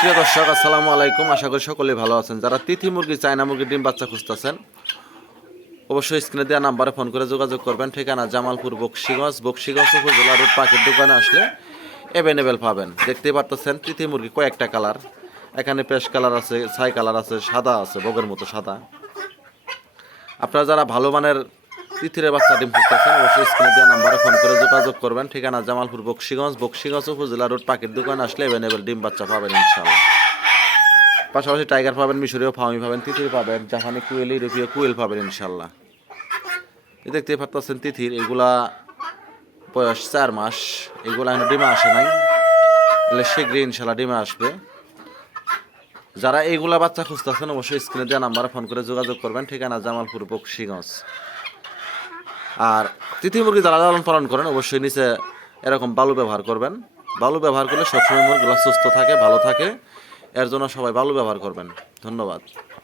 প্রিয় দর্শক, আসসালামু আলাইকুম। আশা করি সকলেই ভালো আছেন। যারা তিথি মুরগি, চায়না মুরগির ডিম বাচ্চা খুঁজতেছেন, অবশ্যই স্ক্রিনে দেওয়া নাম্বারে ফোন করে যোগাযোগ করবেন। ঠিকানা জামালপুর বকশিগঞ্জ উপজেলা রোড পাখির দোকানে আসলে অ্যাভেলেবেল পাবেন। দেখতেই পারতেছেন তিথি মুরগি কয়েকটা কালার, এখানে পেশ কালার আছে, ছাই কালার আছে, সাদা আছে, বগের মতো সাদা। আপনারা যারা ভালো মানের তিথির বাচ্চা ডিম খুঁজতেছেন, অবশ্যই স্ক্রিনে দেওয়া নাম্বারে ফোন করে যোগাযোগ করবেন। ঠিকানা জামালপুর বকশিগঞ্জ উপজেলা রোড পাখির দোকানে আসলে অ্যাভেলেবেল ডিম বাচ্চা পাবেন ইনশাআল্লাহ। পাশাপাশি টাইগার পাবেন, মিশরীয় ফাউমি পাবেন, তিতির পাবেন, জাপানি কুয়েল, ইউরোপীয় কুয়েল পাবেন ইনশাল্লাহ। দেখতে পাচ্ছেন তিথির এগুলা বয়স 4 মাস, এগুলা এখন ডিমে আসে নাই, এগুলো শীঘ্রই ইনশাল্লাহ ডিমে আসবে। যারা এইগুলা বাচ্চা খুঁজতেছেন, অবশ্যই স্ক্রিনে দেওয়া নাম্বারে ফোন করে যোগাযোগ করবেন। ঠিকানা জামালপুর বকশিগঞ্জ। আর তিথি মুরগি যারা লালন পালন করেন, অবশ্যই নিচে এরকম বালু ব্যবহার করবেন। বালু ব্যবহার করলে সবসময় মুরগিগুলো সুস্থ থাকে, ভালো থাকে। এর জন্য সবাই বালু ব্যবহার করবেন। ধন্যবাদ।